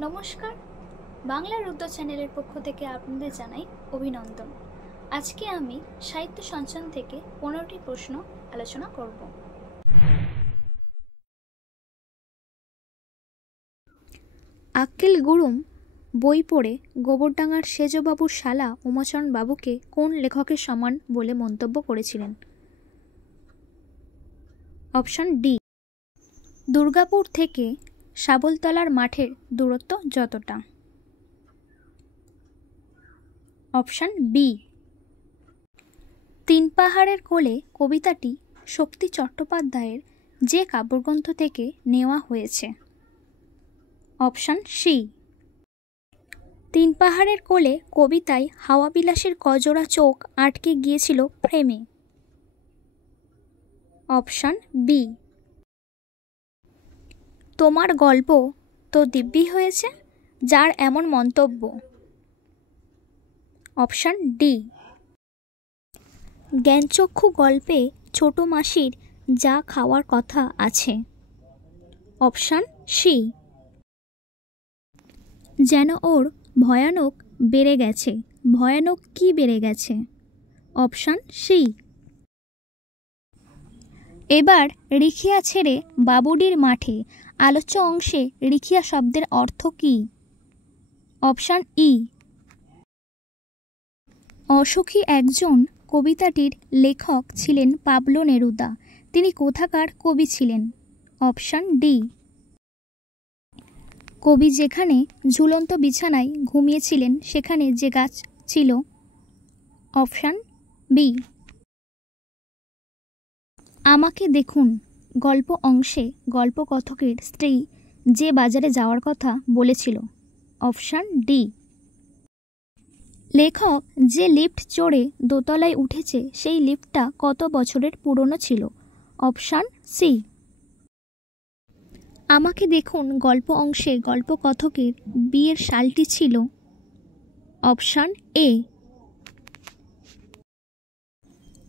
নমস্কার, বাংলা রুদ্র চ্যানেলের পক্ষ থেকে আপনাদের জানাই অভিনন্দন। আজকে আমি সাহিত্য সঞ্চয়ন থেকে 15টি প্রশ্ন আলোচনা করব। আক্কেল গুরুম বই পড়ে গোবরডাঙ্গার সেজবাবুর শালা উমাচরণ বাবুকে কোন লেখকের সমান বলে মন্তব্য করেছিলেন? Option D. দুর্গাপুর থেকে শাবলতলার মাঠের দূরত্ব যতটা। Option B. তিন পাহাড়ের কোলে কবিতাটি শক্তি চট্টোপাধ্যায়ের যে কাব্যগ্রন্থ থেকে নেওয়া হয়েছে? Option C. তিন পাহাড়ের কোলে কবিতায় হাওয়া বিলাসের কজোড়া চোখ আটকে গিয়েছিল ফ্রেমে? Option B. তোমার গল্প তো দিব্যি হয়েছে, যার এমন মন্তব্য? Option D. জ্ঞানচক্ষু গল্পে ছোট মাসির যা খাওয়ার কথা আছে? Option C. যেন ওর ভয়ানক বেড়ে গেছে, ভয়ানক কি বেড়ে গেছে? Option C. এবার রিখিয়া ছেড়ে বাবুডির মাঠে আলোচ্য অংশে রিখিয়া শব্দের অর্থ কী? Option E. অসুখী একজন কবিতাটির লেখক ছিলেন পাবলো নেরুদা। তিনি কোথাকার কবি ছিলেন? Option D. কবি যেখানে ঝুলন্ত বিছানায় ঘুমিয়েছিলেন সেখানে যে গাছ ছিল? Option B. আমাকে দেখুন গল্প অংশে গল্পকথকের স্ত্রী যে বাজারে যাওয়ার কথা বলেছিল? Option D. লেখক যে লিফট চড়ে দোতলায় উঠেছে সেই লিফটটা কত বছরের পুরনো ছিল? Option C. আমাকে দেখুন গল্প অংশে গল্পকথকের বিয়ের সালটি ছিল? Option A.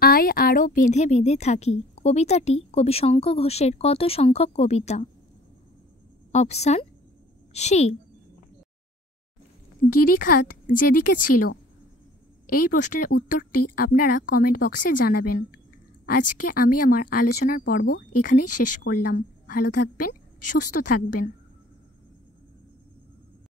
আয় আরও বেঁধে বেঁধে থাকি কবিতাটি কবি শঙ্খ ঘোষের কত সংখ্যক কবিতা? Option C. গিরিখাত যেদিকে ছিল, এই প্রশ্নের উত্তরটি আপনারা কমেন্ট বক্সে জানাবেন। আজকে আমি আমার আলোচনার পর্ব এখানেই শেষ করলাম। ভালো থাকবেন, সুস্থ থাকবেন।